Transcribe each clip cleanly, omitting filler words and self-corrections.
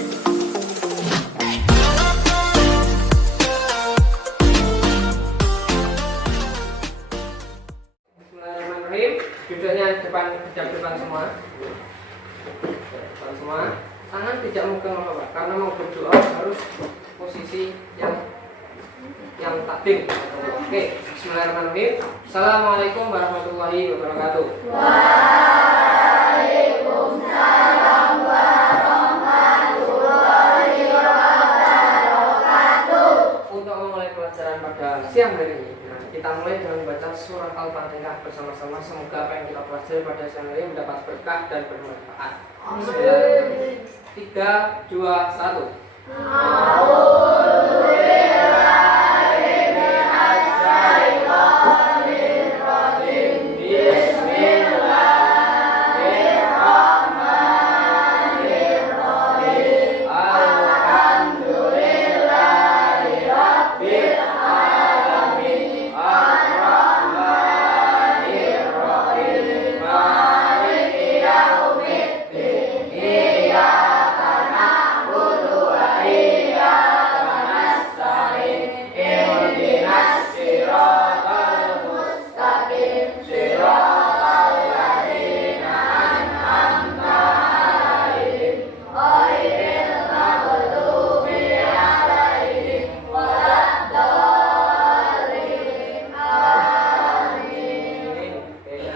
Bismillahirrahmanirrahim. Duduknya depan semua. Depan semua. Tangan tidak megang apa-apa karena mau berdoa harus posisi yang takdim. Oke, bismillahirrahmanirrahim. Assalamualaikum warahmatullahi wabarakatuh. Waalaikumsalam warahmatullahi wabarakatuh. Untuk memulai pelajaran pada siang hari ini, kita mulai dengan membaca surah Al-Fatihah bersama-sama. Semoga apa yang kita pelajari pada siang hari ini mendapat berkah dan bermanfaat. Bismillahirrahmanirrahim. 3, 2, 1.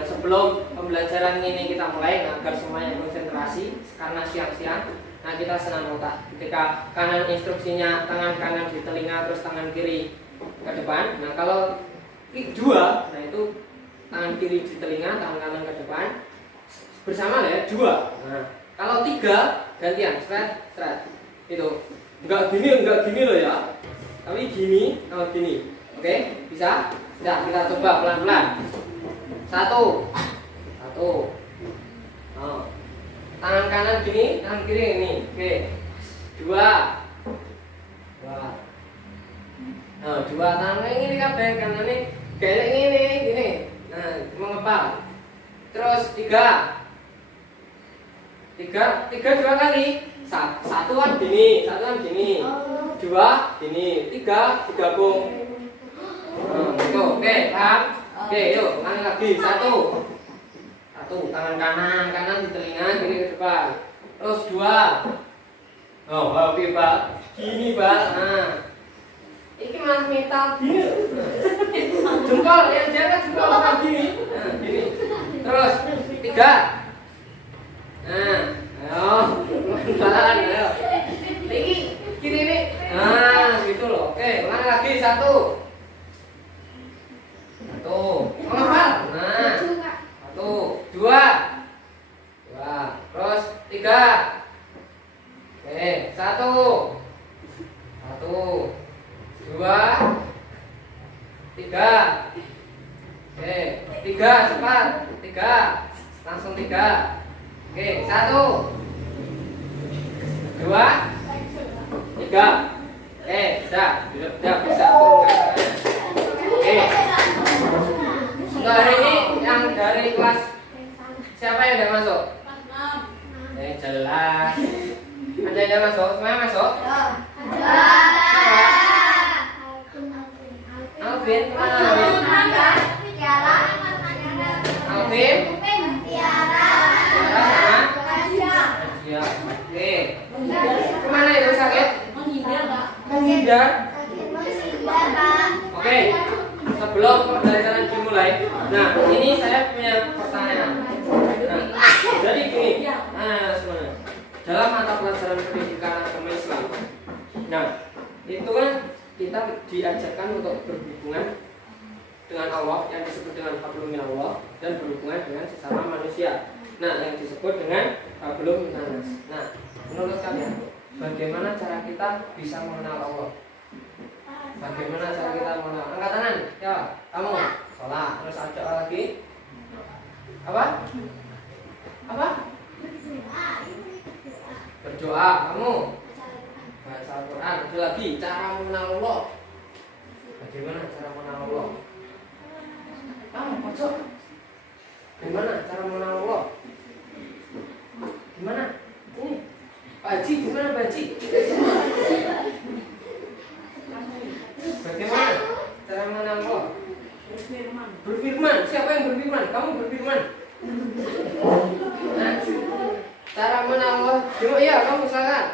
Sebelum pembelajaran ini kita mulai, agar semuanya konsentrasi karena siang-siang. Nah, kita senang otak. Ketika kanan instruksinya tangan kanan di telinga, terus tangan kiri ke depan. Nah, kalau dua, nah itu tangan kiri di telinga, tangan kanan ke depan. Bersama ya, dua. Nah, kalau tiga gantian, straight. Itu enggak gini loh ya. Tapi gini, kalau gini. Oke, bisa? Nah, kita coba pelan-pelan. Satu. Oh. Tangan kanan gini, tangan kiri ini. Oke. Dua. Nah, dua tangan ini kabeh kanan ini kayak gini. Nah, mengepal. Terus tiga dua kali. Satuan gini. Dua gini. Tiga digabung. Gitu. Oke, paham? Oke, yuk, ulangi lagi. Satu, tangan kanan di telinga, kiri ke depan. Terus dua. Oke, Pak. Gini, Pak. Nah. Ini malah metal gini. Jempol, yang jaga jempol kayak gini. Nah, gini. Terus tiga. Nah, ayo, pelan, ayo. Tinggi, kiri ini. Nah, gitu loh. Oke, ulangi lagi. Satu, mengepal. Nah, satu, dua, terus tiga. Oke, satu, dua, tiga. Oke, tiga cepat, langsung tiga. Oke, satu, dua, tiga. Oke, bisa turunkan. Oke. Untuk hari ini yang dari kelas siapa yang udah masuk? Jelas. Ada yang udah masuk? Semuanya masuk? Alvin, Alvin, Tiara, Oke. Kemana itu sakit? Menghindar. Oke. Sebelum pembelajaran dimulai, nah ini saya punya pertanyaan. Nah, jadi gini, semuanya dalam mata pelajaran pendidikan agama Islam, nah itu kan kita diajarkan untuk berhubungan dengan Allah yang disebut dengan hablum minallah dan berhubungan dengan sesama manusia. Nah, yang disebut dengan hablum minannas. Nah, menurut kalian, bagaimana cara kita bisa mengenal Allah? Bagaimana cara kita mengenal? Angkat tangan, ya, kamu sholat, terus ada lagi apa? Berdoa, kamu baca Al-Quran, ada lagi cara mengenal Allah. Bagaimana cara mengenal Allah? Pojok. Gimana cara mengenal Allah? Gimana? Ini Pak Haji, gimana Pak Haji? Bagaimana cara mengenal Allah? Berfirman. Siapa yang berfirman? Kamu berfirman. Nah, cara mengenal Allah gimana? Ya, kamu silakan.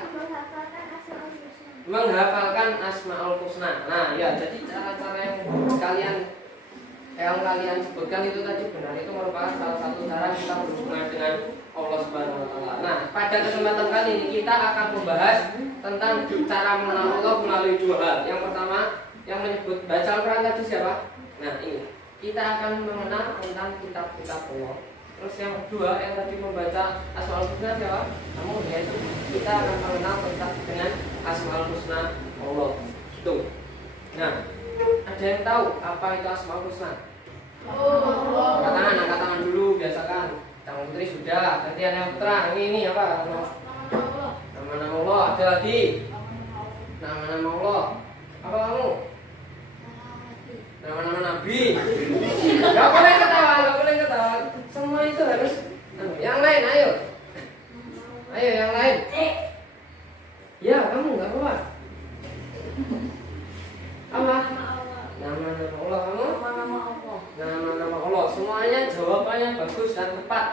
Menghafalkan Asmaul Husna. Nah, ya, jadi cara-cara yang kalian sebutkan itu tadi benar, itu merupakan salah satu cara kita berhubungan dengan Allah Subhanahu wa taala. Nah, pada kesempatan kali ini kita akan membahas tentang cara mengenal Allah melalui dua hal. Yang pertama, yang menyebut baca Al-Qur'an tadi siapa? Nah, ini. Kita akan mengenal tentang kitab-kitab Allah. Terus yang kedua, yang tadi membaca Asmaul Husna siapa? Kamu, yaitu kita akan mengenal tentang dengan Asmaul Husna Allah. Itu. Nah, ada yang tahu apa itu Asmaul Husna? Angkat tangan dulu, biasakan. Tangan putri sudah, gantian yang putra. Ini apa? Nama-nama Allah. Ada lagi. Nama-nama Allah. Apa kamu? Nama-nama Nabi. Gak boleh ketawa, gak boleh ketawa. Semua itu harus. Yang lain, ayo. Ayo yang lain. Ya, kamu gak apa-apa. Apa? Nama-nama Allah. Kamu? Nama-nama Allah. Semuanya jawabannya bagus dan tepat.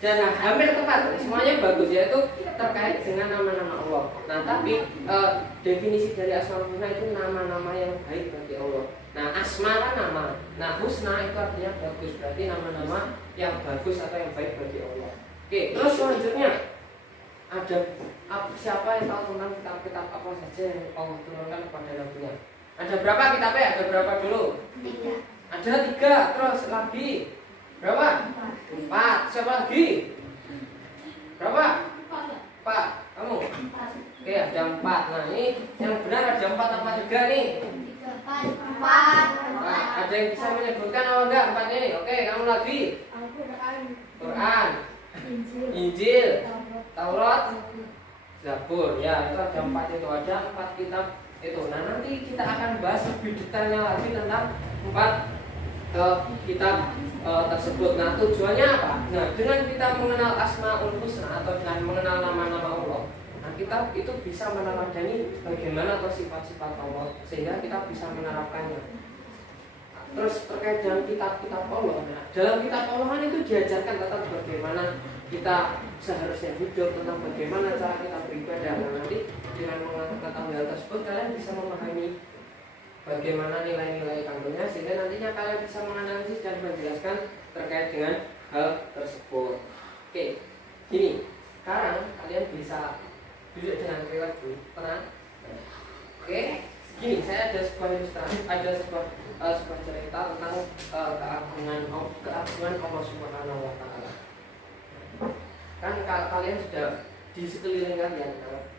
Dan hampir tepat. Semuanya bagus, yaitu terkait dengan nama-nama Allah. Nah, tapi definisi dari Asmaul Husna itu nama-nama yang baik bagi Allah. Nah, asma kan nama. Nah, husna itu artinya bagus. Berarti nama-nama yang bagus atau yang baik bagi Allah. Oke, terus selanjutnya ada siapa yang tahu tentang kitab-kitab apa saja yang Allah turunkan kepada Nabi-Nya? Ada berapa kitabnya? Ada berapa dulu? 3. Ada 3. Terus lagi berapa? 4. Siapa lagi? Berapa? 4. Kamu? Oke, ada 4. Nah, ini yang benar ada 4 apa 3 nih? 4. Ada yang bisa menyebutkan apa enggak 4 ini? Oke, kamu lagi. Quran, Injil, Taurat, Zabur. Ya, itu ada 4 itu. Ada 4 kitab itu. Nah, nanti kita akan bahas lebih detailnya lagi tentang 4 kitab tersebut. Nah, tujuannya apa? Nah, dengan kita mengenal Asmaul Husna atau dengan mengenal nama-nama Allah, nah, kita itu bisa meneladani bagaimana sifat-sifat Allah sehingga kita bisa menerapkannya. Terus terkait dengan kitab-kitab Allah, nah, dalam kitab Allah kan itu diajarkan tentang bagaimana kita seharusnya hidup, tentang bagaimana cara kita beribadah. Nah, nanti dengan mengetahui hal tersebut kalian bisa memahami bagaimana nilai-nilai kandungnya sehingga nantinya kalian bisa menganalisis dan menjelaskan terkait dengan hal tersebut. Oke, gini. Sekarang kalian bisa duduk dengan rileks dulu, tenang. Oke, gini, saya ada sebuah ilustrasi, ada sebuah cerita tentang keagungan Allah Subhanahu wa taala. Kan kalian sudah di sekeliling kalian,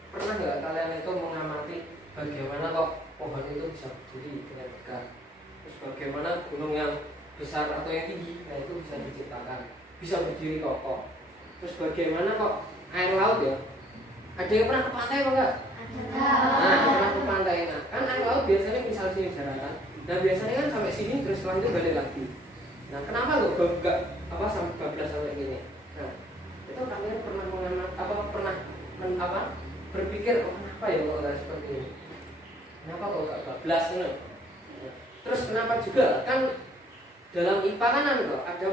pernah nggak kalian itu mengamati bagaimana kok pohon itu bisa berdiri dengan tegak? Terus bagaimana gunung yang besar atau yang tinggi, nah itu bisa diciptakan, bisa berdiri kokoh. Terus bagaimana kok air laut ya? Ada yang pernah ke pantai apa enggak? Nah, pernah ke pantai. Nah, kan air laut biasanya misal sini daratan. Nah, biasanya kan sampai sini terus setelah itu balik lagi. Nah, kenapa kok enggak sampai bablas sampai gini? Nah, itu kalian pernah berpikir kenapa ya kok enggak seperti ini? Kenapa kok enggak bablas ini? Terus kenapa juga kan dalam IPA kan ada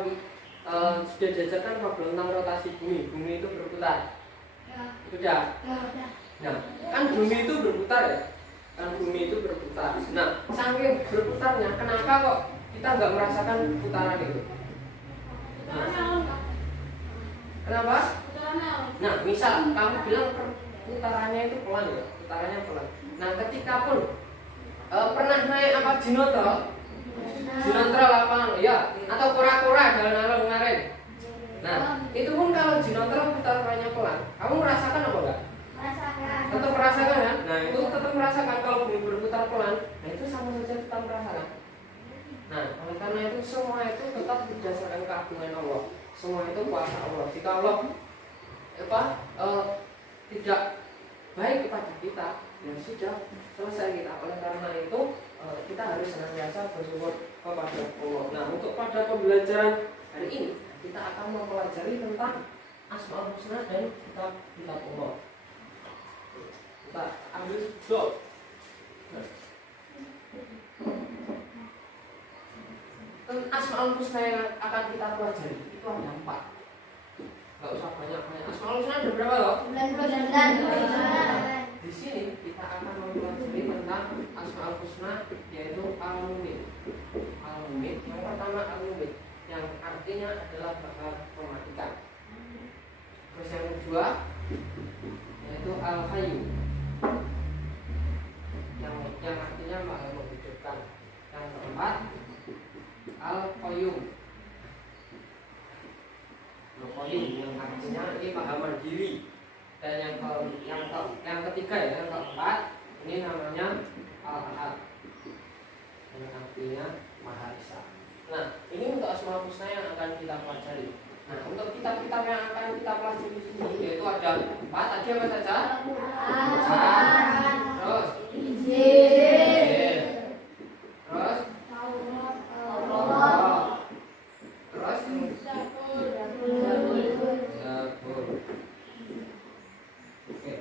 sudah diajarkan problem tentang rotasi bumi. Bumi itu berputar. Sudah. Nah, kan bumi itu berputar ya. Nah, saking berputarnya, kenapa kok kita nggak merasakan putaran itu? Kenapa? Nah, misal kamu bilang putarannya itu pelan ya, putarannya pelan. Nah, ketika pun pernah naik apa Jinotro lapangan, ya, atau kura-kura jalan kemarin. Nah, itu pun kalau Jinotro putarannya pelan, kamu merasakan apa enggak? Tetap merasakan kan? Nah, itu tetap merasakan kalau bumi berputar pelan. Nah, itu sama saja tetap merasakan. Nah, oleh karena itu semua itu tetap berdasarkan keagungan Allah. Semua itu kuasa Allah. Jika Allah tidak baik kepada kita, ya sudah selesai kita. Oleh karena itu kita harus senantiasa bersyukur kepada Allah. Nah, untuk pada pembelajaran hari ini kita akan mempelajari tentang Asmaul Husna dan kitab Allah. kita ambil dot. Asmaul husna yang akan kita pelajari itu ada 4. Nggak usah banyak-banyak. Asmaul husna ada berapa loh? 9. Di sini kita akan mempelajari tentang asmaul husna, yaitu al-mumit. Al-mumit yang pertama al-mumit yang artinya adalah bakal mematikan. Terus yang kedua yaitu al-hayyu yang artinya bakal menghidupkan. Yang keempat al-qayyum. Al-qayyum yang artinya ini maha mandiri. Dan yang ketiga ya, yang keempat ini namanya al-ahad yang artinya maha esa. Nah, ini untuk asmaul husna yang akan kita pelajari. Nah, untuk kitab-kitab yang akan kita pelajari di sini yaitu ada 4. Tadi apa saja? Quran, terus Injil, terus Taurat, terus Zabur. Oke.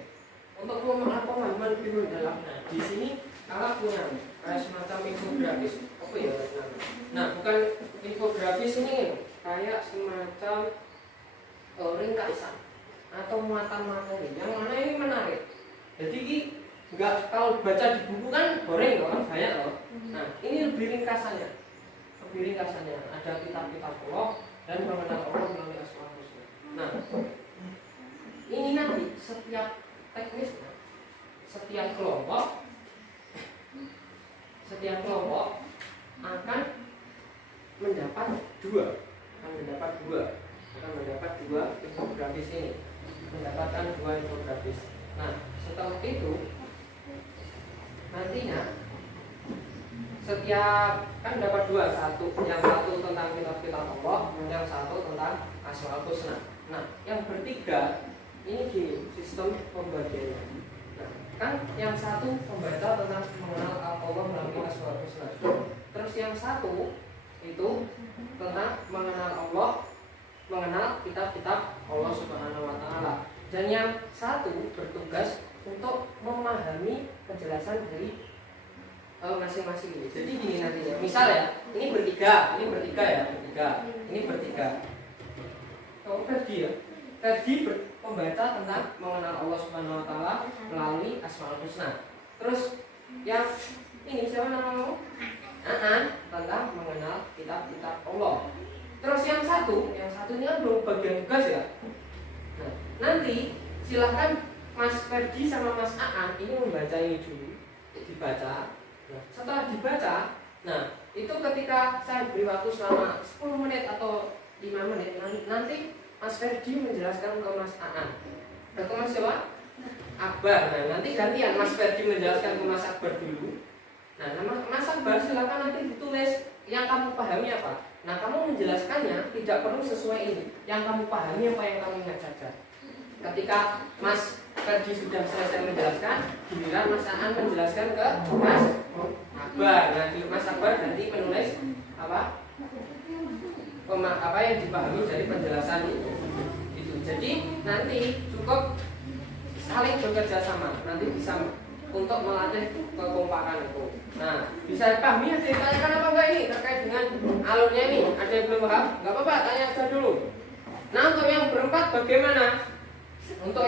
Untuk pemahaman lebih mendalam, nah di sini kalau punya kayak semacam infografis, apa ya? Nah, bukan infografis ini kayak semacam ringkasan atau muatan materi yang mana ini menarik. Jadi enggak, kalau baca di buku kan boring loh, kan banyak loh. Nah, ini lebih ringkasannya. Ada kitab-kitab Allah dan mengenal Allah melalui asmaul husna. Nah, ini nanti setiap teknisnya, setiap kelompok akan mendapat dua infografis ini, mendapatkan 2 infografis. Nah, setelah itu nantinya setiap kan dapat 2, yang satu tentang kitab-kitab Allah, yang satu tentang asmaul husna. Nah, yang bertiga ini gini sistem pembagiannya. Nah, kan yang satu membaca tentang mengenal Allah melalui asmaul husna. Terus yang satu itu tentang mengenal Allah, mengenal kitab-kitab Allah Subhanahu wa taala. Dan yang satu bertugas untuk memahami penjelasan dari masing-masing ini. Jadi gini nantinya. Misal ya, ini bertiga. Oh, Ferdi ya. Ferdi membaca tentang mengenal Allah Subhanahu wa taala melalui asmaul husna. Terus yang ini siapa namamu? Tentang mengenal kitab-kitab Allah. Terus yang satu ini kan belum bagian tugas ya. Nah, nanti silahkan Mas Ferdi sama Mas Aan ini membaca ini dulu, dibaca. Nah, setelah dibaca, nah itu ketika saya beri waktu selama 10 menit atau 5 menit, nanti Mas Ferdi menjelaskan ke Mas Aan. Ke Mas siapa? Akbar. Nah, nanti gantian Mas Ferdi menjelaskan ke Mas Akbar dulu. Nah, Mas Akbar silakan nanti ditulis yang kamu pahami apa. Nah, kamu menjelaskannya tidak perlu sesuai ini. Yang kamu pahami apa yang kamu ingat saja. Ketika Mas Ferdi sudah selesai menjelaskan, giliran Mas Aan menjelaskan ke Mas Akbar. Nah, Mas Akbar nanti menulis apa yang dipahami dari penjelasan itu. Jadi nanti cukup saling bekerja sama. Nanti bisa untuk melatih kekompakan itu. Nah, bisa dipahami, ada yang ditanyakan apa enggak ini terkait dengan alurnya ini? Ada yang belum paham? Enggak apa-apa, tanya aja dulu. Nah, untuk yang berempat bagaimana? Untuk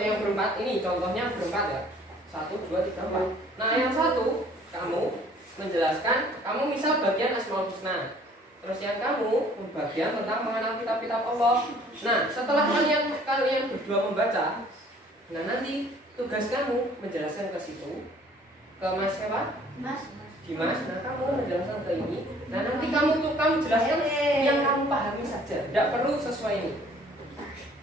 yang berempat ini contohnya berempat ya. 1, 2, 3, 4. Nah, yang satu kamu menjelaskan, kamu misal bagian asmaul husna. Terus yang kamu bagian tentang mengenal kitab-kitab Allah. Nah, setelah kalian berdua membaca, nah nanti tugas kamu menjelaskan ke situ, ke Mas siapa? Dimas. Nah, kamu menjelaskan ke ini. Nah, nanti kamu jelaskan yang kamu pahami saja, tidak perlu sesuai ini.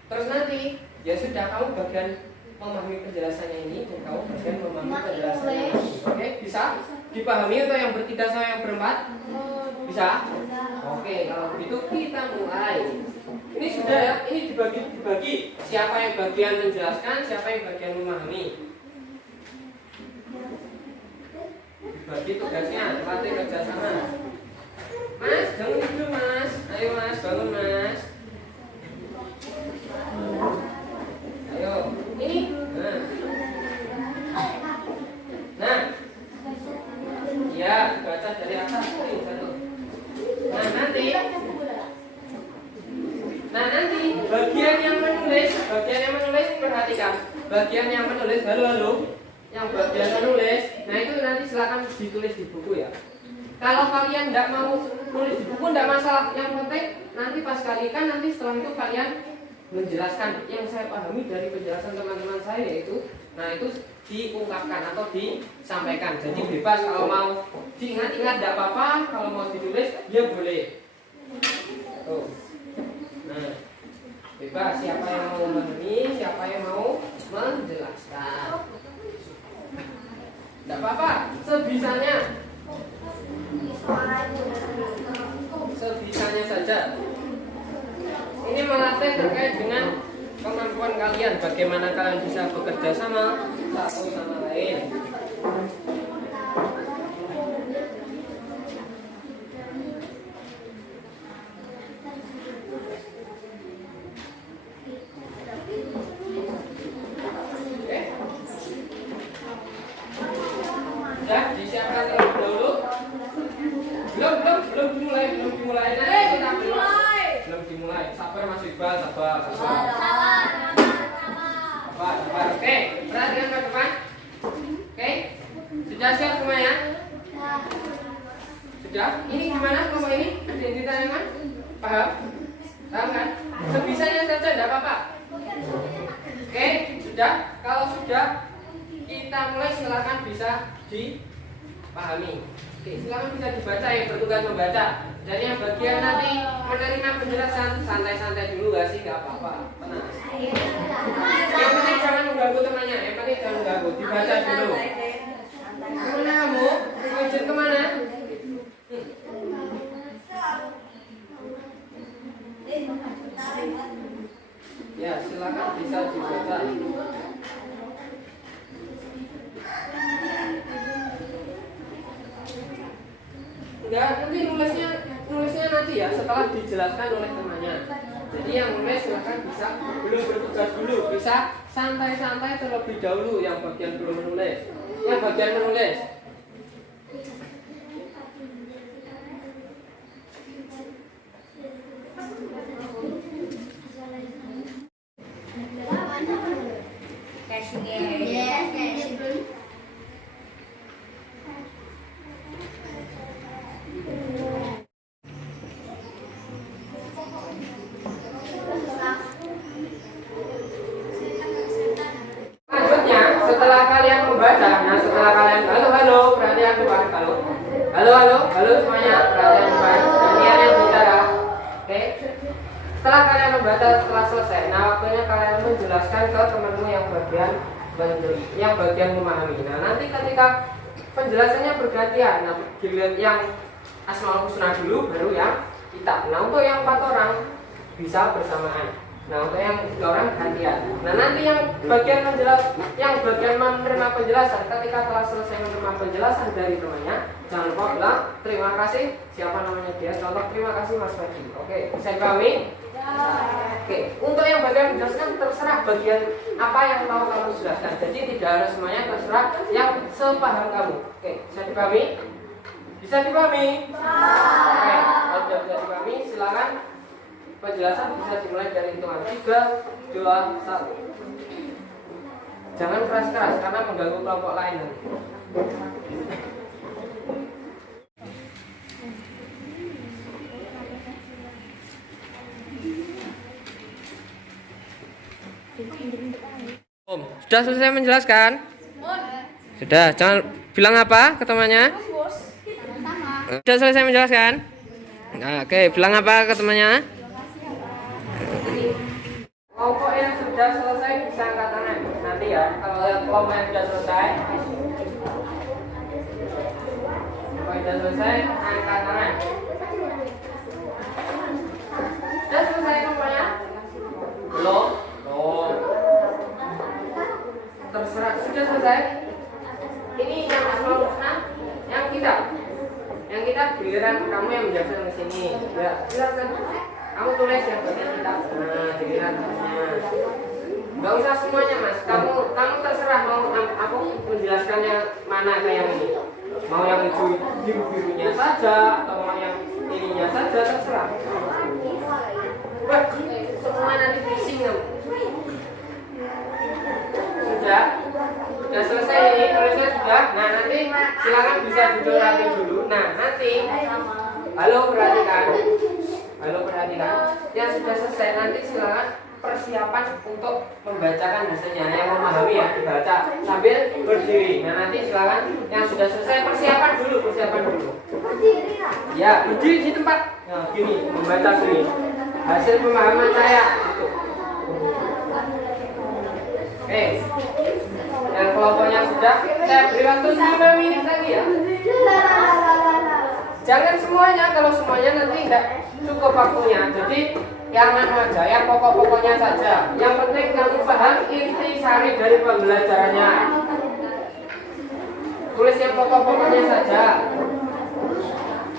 Terus nanti ya sudah, kamu bagian memahami penjelasannya ini dan kamu bagian memahami penjelasannya ini. Oke, bisa dipahami untuk yang bertiga sama yang berempat? Bisa? Oke, kalau begitu kita mulai. Ini sudah ya, ini dibagi. Siapa yang bagian menjelaskan, siapa yang bagian memahami. Dibagi tugasnya, latih kerjasama. Mas, bangun dulu Mas. Ayo Mas, bangun Mas. Ayo, ini perhatikan bagian yang menulis, halo, yang bagian menulis, nah itu nanti silakan ditulis di buku ya. Kalau kalian tidak mau tulis di buku tidak masalah, yang penting nanti pas kali kan nanti setelah itu kalian menjelaskan. Yang saya pahami dari penjelasan teman-teman saya itu, nah itu diungkapkan atau disampaikan. Jadi bebas, kalau mau diingat-ingat tidak apa-apa, kalau mau ditulis ya boleh. Tuh. Nah, bebas siapa yang mau memahami, siapa yang mau menjelaskan. Tidak apa-apa, sebisanya. Sebisanya saja. Ini melatih terkait dengan kemampuan kalian, bagaimana kalian bisa bekerja sama satu sama lain. Sudah disiapkan terlebih dahulu? Belum dimulai. Nanti kita belum dimulai. Sabar Mas Iqbal, sabar. Oke, perhatikan ke depan. Oke, sudah siap semuanya? Sudah? Ini gimana kelompok ini? Ada yang ditanyakan? Paham? Paham kan? Sebisanya saja, tidak apa-apa. Oke, sudah? Kalau sudah, kita mulai, silakan bisa dipahami. Oke, silakan bisa dibaca, yang bertugas membaca. Dan yang bagian nanti menerima penjelasan, santai-santai dulu, gak sih? Gak apa-apa, tenang. Yang penting jangan mengganggu temannya, yang penting jangan mengganggu, dibaca dulu. Kemana kamu? Izin kemana? Ya, silakan bisa dibaca. Enggak, nanti nulisnya nanti ya, setelah dijelaskan oleh temannya. Jadi yang nulis silakan bisa belum bertugas dulu, bisa santai-santai terlebih dahulu yang bagian belum menulis. Yang bagian menulis. Setelah kalian membaca, nah setelah kalian halo, perhatian depan, halo semuanya, perhatian depan, kalian yang bicara, oke? Setelah kalian membaca, setelah selesai, nah waktunya kalian menjelaskan ke temanmu yang bagian memahami. Nah nanti ketika penjelasannya bergantian, nah giliran yang Asmaul Husna dulu, baru yang kitab. Nah untuk yang 4 orang bisa bersamaan. Nah untuk yang 3 orang gantian. Nah nanti yang bagian menerima penjelasan, ketika telah selesai menerima penjelasan dari temannya, jangan lupa bilang terima kasih. Siapa namanya dia? Contoh terima kasih Mas Fadi. Oke, bisa dipahami? Oke, untuk yang bagian menjelaskan terserah bagian apa yang mau kamu jelaskan. Jadi tidak harus semuanya, terserah yang sepaham kamu. Oke, bisa dipahami? Bisa dipahami? Oke, kalau sudah bisa dipahami, silakan. Penjelasan bisa dimulai dari hitungan 3, 2, 1. Jangan keras-keras karena mengganggu kelompok lain nanti. Sudah selesai menjelaskan? Sudah, jangan bilang apa ke temannya? Sudah selesai menjelaskan? Nah, oke, bilang apa ke temannya? Kelompok yang sudah selesai bisa angkat tangan nanti ya. Kalau kelompok yang sudah selesai, angkat tangan. Sudah selesai kelompoknya? Belum? Terserah. Sudah selesai? Ini yang Asmaul Husna, yang kita giliran kamu yang menjelaskan ke sini. Ya, silakan. Kamu tulis yang bagian kita. Nah, giliran harusnya. Gak usah semuanya Mas. Kamu terserah mau aku menjelaskannya mana kayak yang ini. Mau yang biru-birunya saja atau mau yang ininya saja, terserah. Wah, semua nanti pusing kamu. Sudah selesai ini, tulisnya sudah. Nah, nanti silakan bisa duduk rapi dulu. Nah, nanti halo perhatikan. Halo perhatikan. Yang sudah selesai nanti silakan persiapan untuk membacakan hasilnya. Yang memahami ya dibaca sambil berdiri. Nah, nanti silakan yang sudah selesai persiapan dulu. Ya, berdiri di tempat. Nah, gini, membaca sini. Hasil pemahaman saya. Gitu. Oke. Yang kelompoknya sudah, saya beri waktu 5 menit lagi ya. Jangan semuanya, kalau semuanya nanti enggak cukup waktunya. Jadi yang aja, yang pokok-pokoknya saja. Yang penting kamu paham inti sari dari pembelajarannya. Tulis yang pokok-pokoknya saja.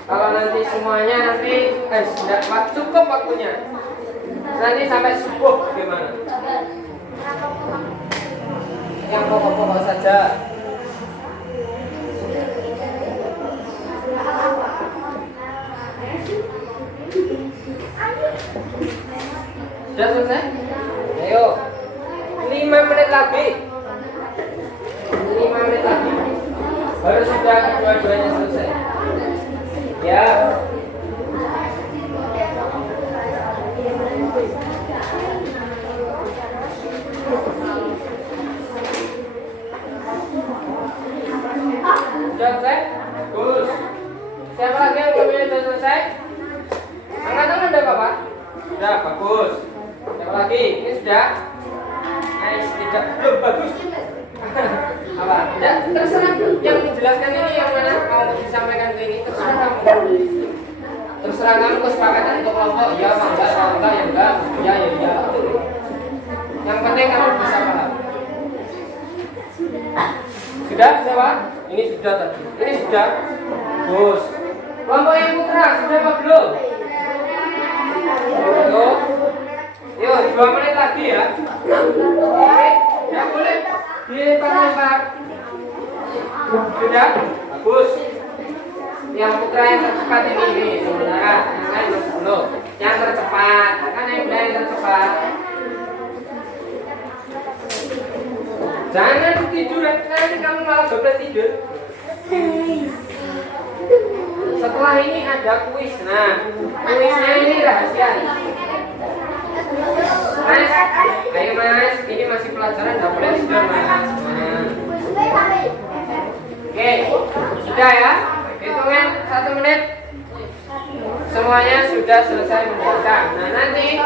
Kalau nanti semuanya tidak cukup waktunya. Nanti sampai subuh gimana? Yang pokok-pokok saja. Sudah selesai? Ayo 5 menit lagi. 5 menit lagi. Baru sudah kedua-duanya selesai. Ya. Sudah selesai? Bagus. Siapa lagi yang belum sudah selesai? Angkat tangan udah Bapak? Sudah, bagus. Siapa lagi? Ini sudah? Nice, tidak. Belum, bagus. Apa? Tidak, terserah yang dijelaskan ini yang mana mau disampaikan ke ini. Terserah kamu. Terserah kamu kesepakatan untuk kelompok. Ya, enggak, ya enggak. Ya. Yang penting kamu bisa paham. Sudah, siapa? Ini sudah tadi. Ini sudah. Bagus. Kelompok yang putra sudah apa belum? Yuk, 2 menit lagi ya. Oke, ya boleh dilempar-lempar. Sudah, bagus. Yang putra yang tercepat ini sementara yang lain masih belum. Yang tercepat, kan yang tercepat. Jangan tidur, nanti kamu malah bablas tidur. Setelah ini ada kuis. Nah, kuisnya ini rahasia. Mas, ayo Mas, ini masih pelajaran, nggak boleh tidur Mas. Oke, sudah ya. Hitungan 1 menit. Semuanya sudah selesai membaca. Nah, nanti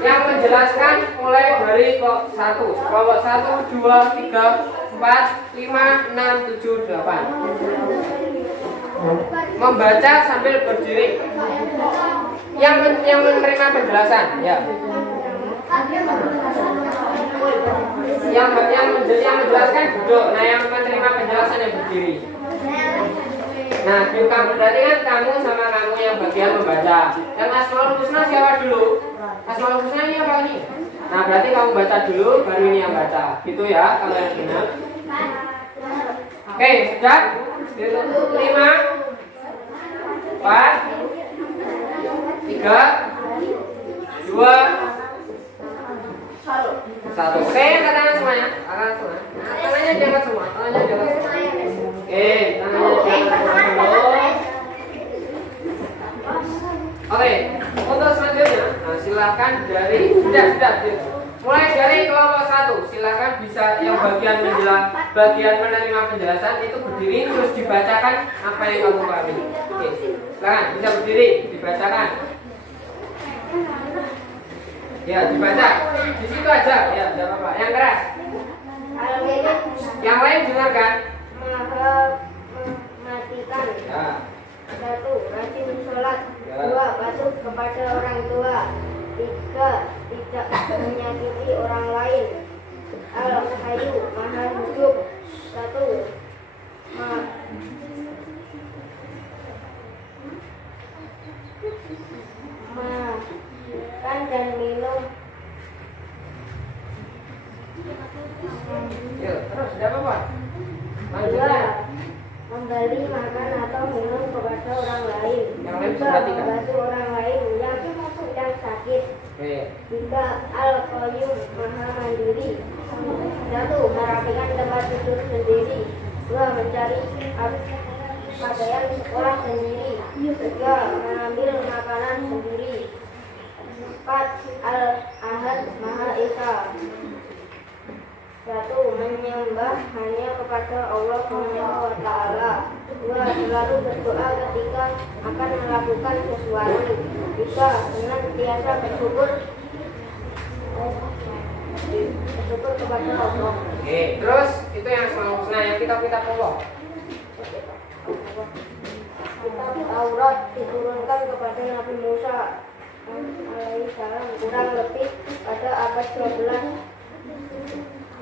yang menjelaskan mulai dari kelompok 1. Kelompok 1, 2, 3, 4, 5, 6, 7, 8. Membaca sambil berdiri. Yang menerima penjelasan, ya. Yang menjelaskan duduk. Nah, yang menerima penjelasan yang berdiri. Nah, kamu berarti kan kamu sama kamu yang bagian membaca. Yang Asmaul Husna siapa dulu? Asmaul Husna ini apa ini? Nah, berarti kamu baca dulu, baru ini yang baca. Gitu ya, kalau yang benar. Oke, sudah? 5, 4, 3, 2, 1. Oke, angkat tangan semuanya. Tangannya diangkat semua. Oke, tangannya diangkat semua. Oke, untuk selanjutnya, nah silakan dari sudah. Mulai dari kelompok 1, silakan bisa yang bagian menerima penjelasan itu berdiri terus dibacakan apa yang kamu pahami. Oke, silakan bisa berdiri dibacakan. Ya, dibaca. Di situ aja, ya, tidak apa-apa. Yang keras. Yang lain dengarkan. Mematikan. Ya. 1. Rajin sholat. Ya. 2. Patuh kepada orang tua. 3. Tidak menyakiti orang lain. Al-Hayyu, Maha Hidup. 1. Makan dan minum. Yuk, terus tidak apa-apa. 2. Memberi makan atau minum kepada orang lain. Yang lain 3. perhatikan. Membantu orang lain yang sedang sakit. Oke. 3. Al-Qayyum, Maha Mandiri. 1. Merapikan tempat tempat tidur sendiri. 2. Mencari pakaian sekolah sendiri. 3. Mengambil makanan sendiri. 4. Al-Ahad Maha Esa. 1. Menyembah hanya kepada Allah Subhanahu wa Ta'ala. 2. Selalu berdoa ketika akan melakukan sesuatu. 3. Senantiasa bersyukur kepada Allah. Oke, terus itu yang senang yang kita Allah. Kitab Taurat diturunkan kepada Nabi Musa alaihissalam kurang lebih pada abad 12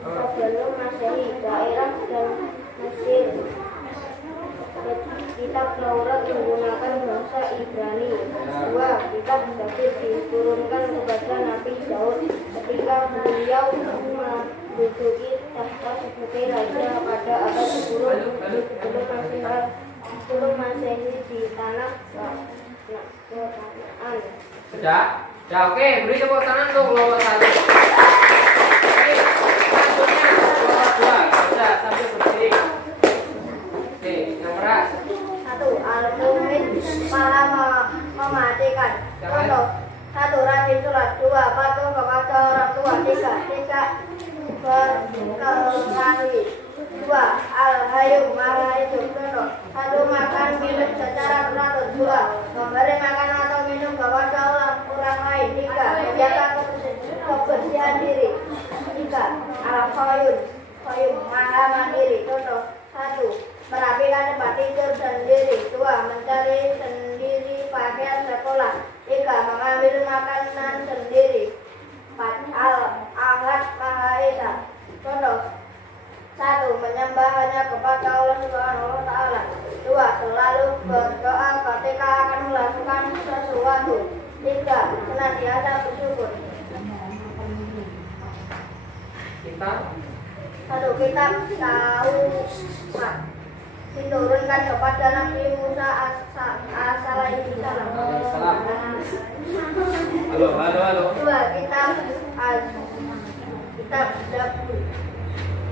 sebelum Masehi, daerah dan Mesir. Kitab Taurat menggunakan bahasa Ibrani. 2. Kitab Zabur diturunkan kepada Nabi Daud ketika beliau menduduki tahta sebagai raja pada abad 10 sebelum Masehi di tanah Kanaan. Sudah? Ya oke, beri tepuk tangan untuk kelompok 1. Oke, selanjutnya kelompok 2. Sudah, sambil berdiri. Oke, yang keras. 1. Al-Mumin malah mematikan. Contoh 1. Rajin sholat. 2. Patuh kepada orang tua. 3. Tidak berkelahi. 2. Al-Hayyu maha hidup. Contoh 1. Makan minum secara teratur. 2. Memberi makan atau minum kepada orang lain. 3. Menjaga kebersihan diri. 3. Al-Qayyum maha mandiri. Contoh 1. Merapikan tempat tidur sendiri. 2. Mencari sendiri pakaian sekolah. 3. Mengambil makanan sendiri. 4. Al-Ahad Maha Esa. Contoh 1. Menyembah hanya kepada Allah Subhanahu wa Ta'ala. 2. Selalu berdoa ketika akan melakukan sesuatu. 3. Senantiasa bersyukur. Kita 1. Kitab Taurat diturunkan kepada Nabi Musa alaihissalam. Halo. 2. Kitab Zabur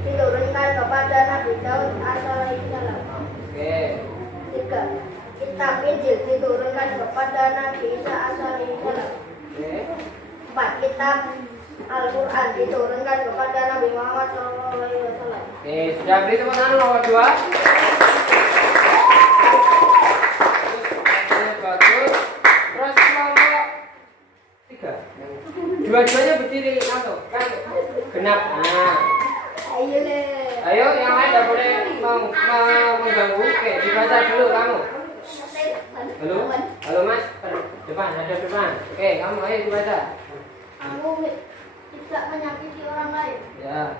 diturunkan kepada Nabi Daud alaihissalam. Oke. 3. Kitab Injil diturunkan kepada Nabi Isa alaihissalam. Oke. 4. Kitab Al-Quran diturunkan kepada Nabi Muhammad SAW. Oke, sudah beri tepuk tangan nomor 2. Bagus. Terus kelompok 3. Dua-duanya berdiri langsung kan genap. Nah. Ayo yang lain tidak boleh mengganggu. Oke, dibaca dulu kamu. Halo Mas, depan ada depan. Oke, kamu ayo dibaca. Kamu tidak menyakiti orang lain. Ya.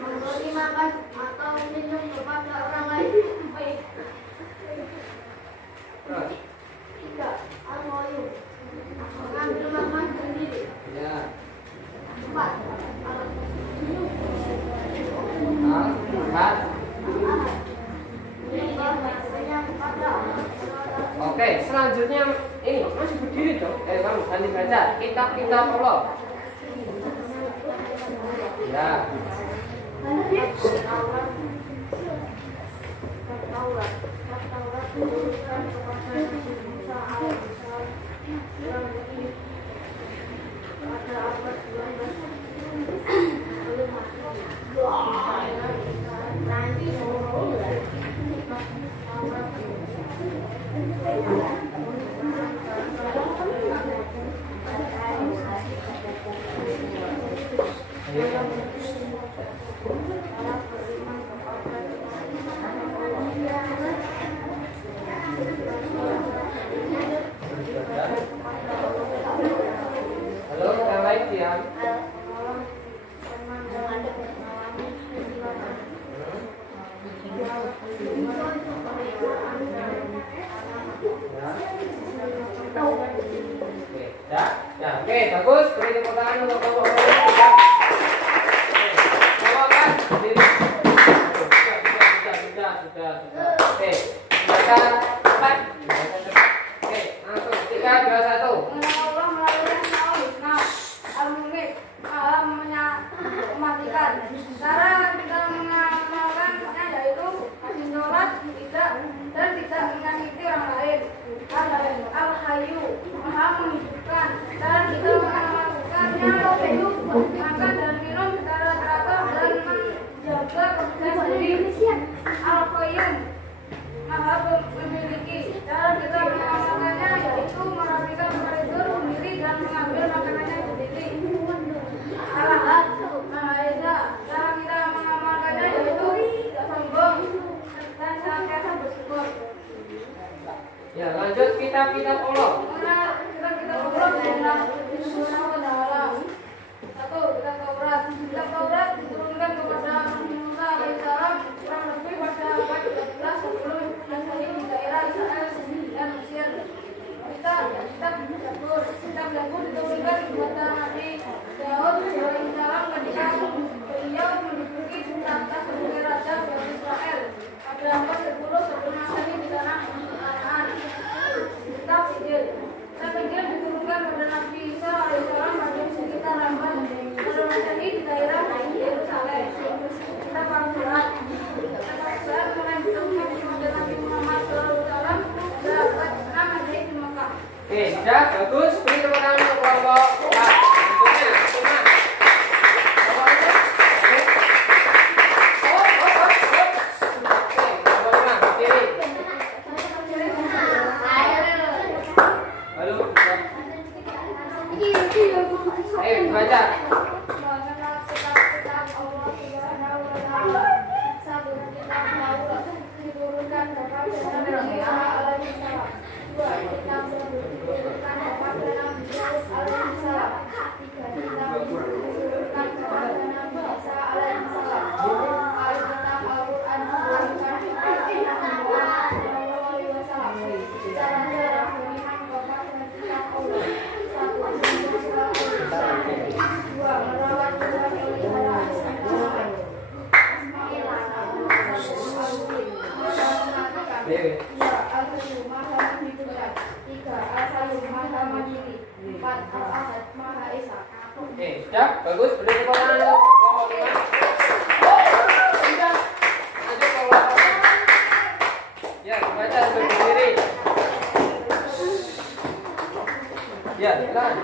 Memberi makan atau minum kepada orang lain. Terus. 3. Al-Qayyum mengambil makan sendiri. Ya. 4. Oke, selanjutnya ini masih berdiri dong. Kamu ganti baca kitab-kitab Allah. Ya. Halo, yang lain diam. Oke, bagus. Beri tepuk tangan untuk kelompok kelompok. Kelompok kan? Sendiri. Sudah. Oke, baca cepat. Oke, langsung 3, 2, 1. Allah melalui Al-Mumin mematikan. Cara kita rahayu, maha menghidupkan. Cara kita melakukannya yaitu makan dan minum secara teratur dan menjaga kebersihan diri. Al-Qayyum, maha memiliki. Cara kita melakukannya yaitu merapikan tempat tidur sendiri dan mengambil makanannya sendiri. Al-Ahad, Maha Esa. Cara kita mengamalkannya yaitu tidak sombong dan senantiasa bersyukur. Ya, lanjut kitab-kitab Allah. Kita ngobrol tentang Subhanahu wa ta'ala. Satu, kitab Taurat. Kitab Taurat diturunkan kepada Musa alaihissalam kurang lebih pada abad 13 sebelum Masehi di daerah Israel dan Mesir. Kitab Zabur. Kitab Zabur diturunkan kepada Nabi Daud alaihissalam ketika beliau menduduki tahta sebagai raja Bani Israel pada abad 10 sebelum Masehi di tanah Kanaan. Kitab Injil. Kitab Injil diturunkan pada Nabi Isa alaihissalam pada sekitar abad sebelum Masehi di daerah Yerusalem. Kitab Al-Quran. Kitab Al-Quran mulai diturunkan kepada Nabi Muhammad SAW pada abad 6 Masehi di Mekah. Oke, sudah bagus. Beri tepuk tangan untuk kelompok A. Selanjutnya, Suma. Kelompok itu. Oke, kelompok 5, kiri. Lalu, ayo baca. Mengenal kitab-kitab Allah Subhanahu wa ta'ala. Satu, kitab Taurat diturunkan kepada Nabi Isa alaihissalam. Dua, kitab Zabur diturunkan kepada Nabi Daud alaihissalam. Tiga, kitab Injil diturunkan kepada Nabi Isa alaihissalam. Alkitab Al-Quran diturunkan kepada Nabi Muhammad sallallahu alaihi wasallam. Cara-cara beriman kepada kitab Allah. Satu, membaca Al-Quran. Dua, merawat dan memelihara Al-Quran. Ayo. Dua, Al-Hayyu Maha menghidupkan. Tiga, Al-Hayyu Maha mandiri. Empat, Al-Ahad Maha Esa. Oke, sudah bagus. Beri tepuk tangan untuk kelompok 5. Sudah. Lanjut kelompok 4. Ya, baca berdiri. Ya, silakan.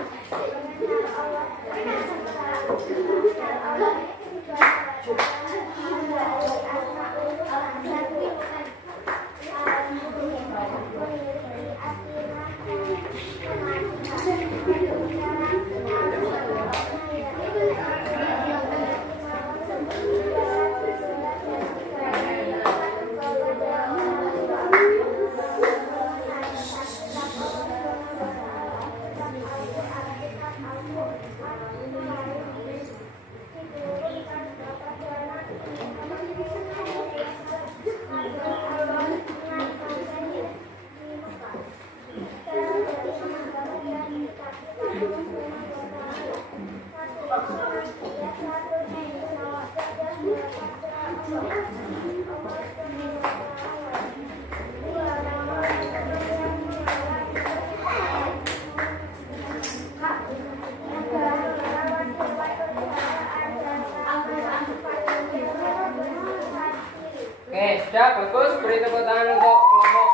Oke, sudah bagus. Beri tepuk tangan untuk kelompok.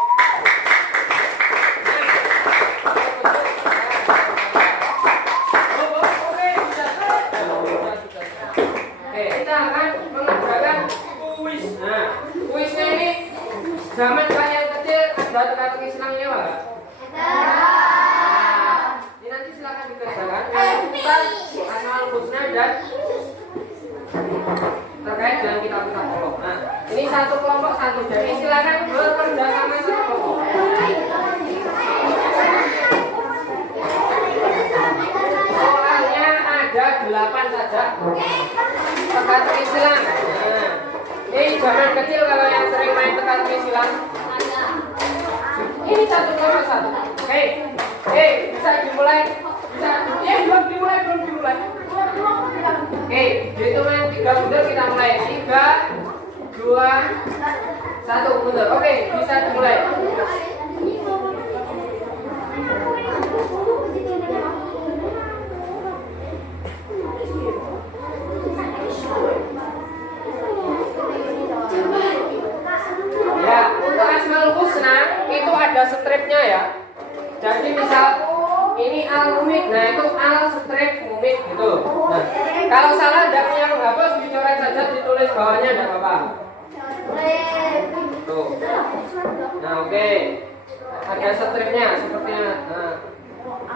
Oke, kita akan mengerjakan kuis. Nah, kuisnya ini zaman kalian kecil ada teka-teki senangnya nggak? Nah, ini nanti silakan dikerjakan. Kita Asmaul Husna dan terkait dengan kitab-kitab Allah. Nah, ini satu kelompok satu. Jadi silakan bekerja sama satu kelompok. Soalnya ada 8 saja. Teka-teki silang. Nah, ini zaman kecil kalau yang sering main teka-teki silang. Ini satu kelompok satu. Oke, bisa dimulai. Belum dimulai. Oke, hitungan 3 mundur kita mulai. 3, 2, 1 mundur. Oke, bisa dimulai. Ya, untuk Asmaul Husna itu ada stripnya ya. Jadi bawahnya enggak apa-apa. Tuh. Nah, oke. Ada stripnya sepertinya. Nah,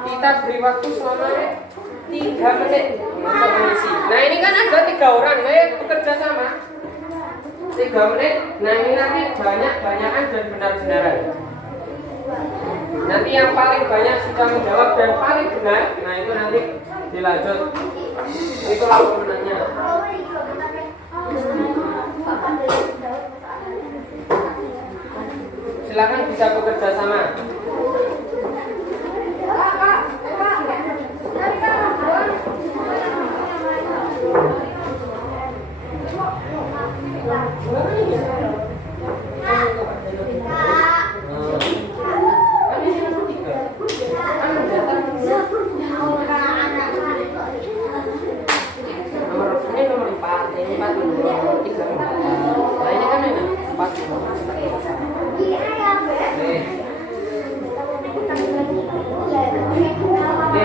kita beri waktu selama 3 menit untuk mengisi. Nah, ini kan ada 3 orang, bekerja sama. 3 menit. Nah, ini nanti banyak-banyakan dan benar-benaran. Nanti yang paling banyak sudah menjawab dan paling benar, nah itu nanti dilanjut. Itulah pemenangnya. Silakan bisa bekerja sama.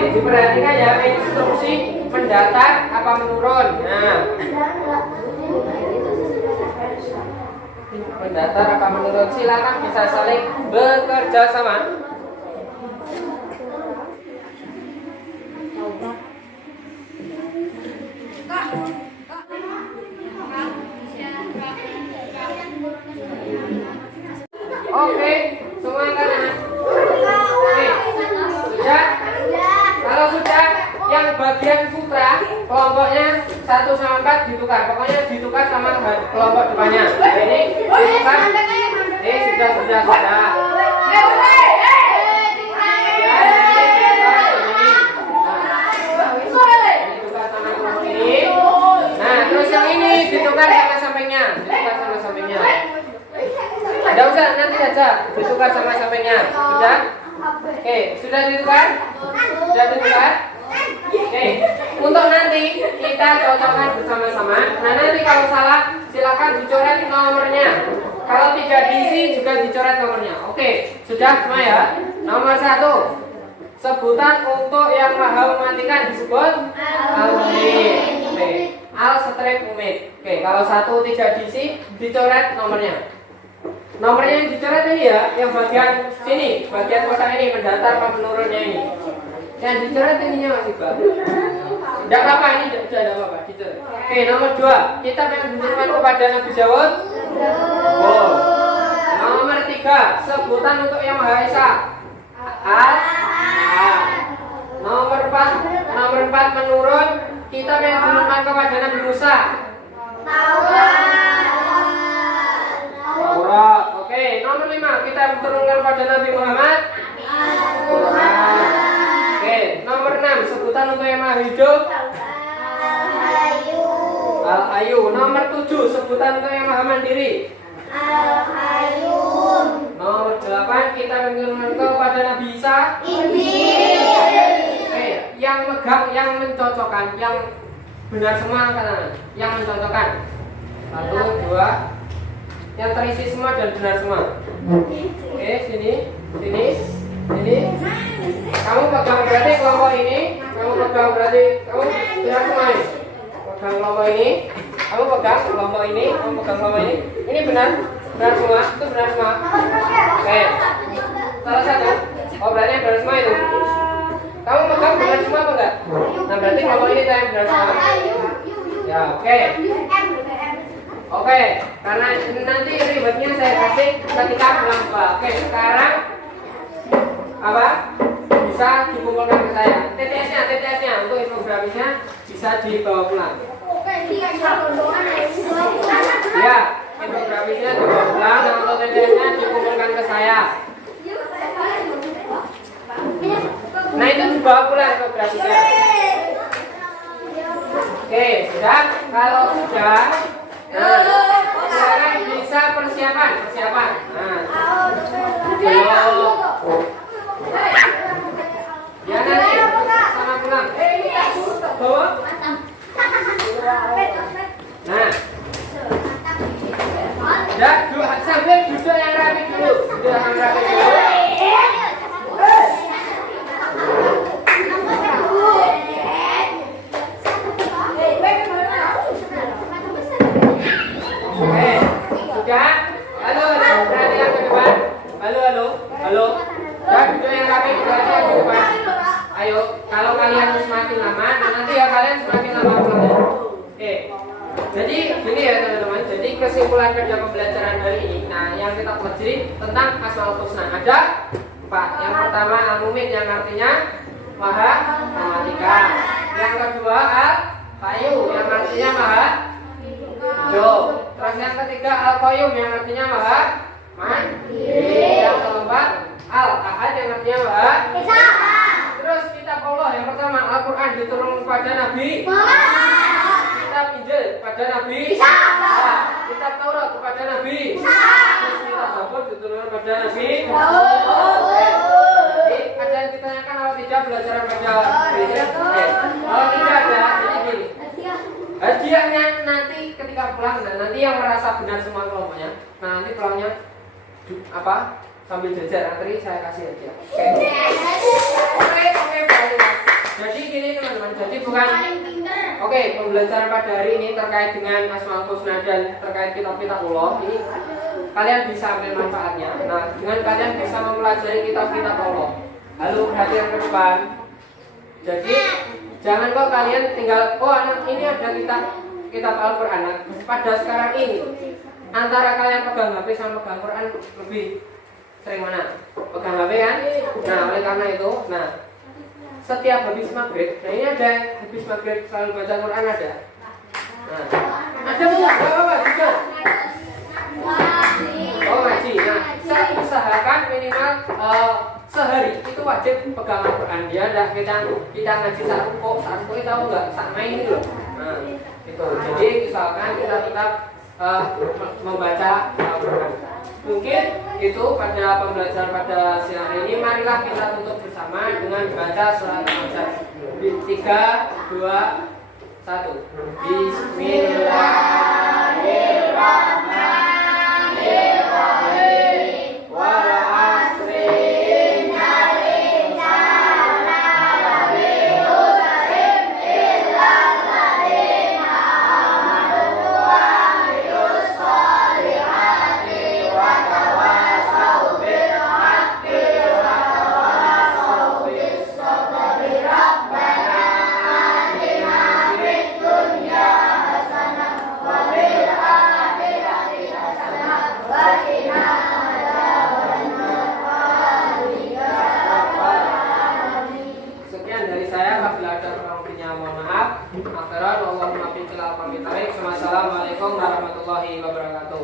Diperhatikan ya, instruksi mendatar apa menurun. Nah, mendatar apa menurun, silakan bisa saling bekerja sama. Oke, semua kanan. Oke, sudah. Kalau sudah, yang bagian putra kelompoknya 1 sampai 4 ditukar. Pokoknya ditukar sama kelompok depannya. Nah, ini ditukar. Sudah. Nah, terus yang ini ditukar sama sampingnya. Tidak usah, nanti aja ditukar sama sampingnya. Sudah? Oke, sudah ditukar? Oke, untuk nanti kita cocokkan bersama-sama. Nah, nanti kalau salah silakan dicoret nomornya. Kalau tidak diisi juga dicoret nomornya. Oke, sudah semua ya. Nomor 1, sebutan untuk yang maha mematikan disebut al-mumit. Oke, al-umit. Oke, kalau 1 tidak diisi dicoret nomornya. Nomornya yang dicoret ini ya, yang bagian sini, bagian kotak ini, mendatar apa menurunnya ini. Yang dicoret ininya masih bagus. Tidak apa-apa, ini tidak ada apa-apa, dicoret. Oke, nomor 2, kita menunjukkan kepada Nabi Dawud. Oh. Nomor 3, sebutan untuk yang Maha Esa. Nomor 4 menurun, kita menunjukkan kepada Nabi Musa. Taurat. Oke, nomor 5 kita turunkan pada Nabi Muhammad. Oke, nomor 6 sebutan untuk yang maha hidup. Al-Hayyu. Nomor 7 sebutan untuk yang maha mandiri. Nomor 8 kita turunkan kepada Nabi Isa. Oke, yang megang, yang mencocokkan, yang benar semua kanan, yang mencocokkan. 1, 2. Yang terisi semua dan benar semua. Oke, sini. Kamu pegang berarti kelompok ini. Kamu pegang berarti kamu benar semua ini. Pegang kelompok ini. Kamu pegang kelompok ini. Ini benar semua. Itu benar semua. Oke. Salah satu. Oh, berarti benar semua itu. Kamu pegang benar semua apa enggak? Nah, berarti kelompok ini yang benar semua. Ya, oke. Oke, karena nanti ribetnya saya kasih ketika pulang sekolah. Oke, sekarang apa? Bisa dikumpulkan ke saya. TTS-nya untuk infografisnya bisa dibawa pulang. Ya, infografisnya dibawa pulang. Dan untuk TTS-nya dikumpulkan ke saya. Nah, itu dibawa pulang infografisnya. Oke, sudah. Kalau sudah, nah, sekarang bisa persiapan. Nah, ya nanti sama pulang. Bawa. Nah, ya sambil duduk yang rapi dulu. gini ya teman-teman. Jadi kesimpulan kerja pembelajaran hari ini, nah yang kita pelajari tentang Asmaul Husna ada 4. Yang pertama Al-Mumin yang artinya Maha mematikan. Yang kedua Al-Hayyu yang artinya Maha hidup. Terus yang ketiga Al-Qayyum yang artinya Maha mandiri. Yang keempat Al-Ahad yang artinya Maha Esa. Terus kitab Allah yang pertama Al-Quran diturunkan kepada Nabi kitab Injil kepada Nabi Isa. Kitab Taurat kepada Nabi Isa. Terus kitab Zabur diturunkan kepada Nabi Daud. Jadi ada yang ditanyakan kalau tidak belajar baca kalau tidak ada jadi gini hadiahnya nanti ketika pulang dan nanti yang merasa benar semua kelompoknya nah nanti pulangnya apa sambil jajar antri saya kasih hadiah. Oke, baik. Jadi gini teman-teman, jadi bukan pembelajaran pada hari ini terkait dengan Asmaul Husna dan terkait kitab-kitab Allah ini kalian bisa ambil manfaatnya. Nah, dengan kalian bisa mempelajari kitab-kitab Allah. Lalu perhatian ke depan. Jadi jangan kok kalian tinggal anak ini ada kitab Al-Qur'an. Nah, pada sekarang ini antara kalian pegang HP sama pegang Quran lebih sering mana? Pegang HP kan? Nah, oleh karena itu, setiap habis maghrib, nah ini ada habis maghrib selalu baca Quran ada. Nah, ada bu, nggak apa-apa, juga. Oh ngaji, nah usahakan minimal sehari itu wajib pegang Al-Quran. Dia kita ngaji saruko tahu nggak? Sak main itu loh. Nah itu, jadi misalkan kita tetap membaca Al-Quran. Mungkin itu pada pembelajaran pada siang ini. Marilah kita tutup bersama dengan baca surat Al-Fatiha. 3, 2, 1. Bismillahirrahmanirrahim. Wal 'asri innal insana lafi khusrin illa alladziina aamanu wa 'amilus shalihati wa tawassaw bil haqqi wa tawassaw bis sabri. Rabbana atina fid dunya hasanah wa fil akhirati hasanah wa qina adzabannar. Sekian dari saya. Apabila ada kurang lebihnya mohon maaf. Akhiran Allahumma fi tilal pamit. Assalamualaikum warahmatullahi wabarakatuh.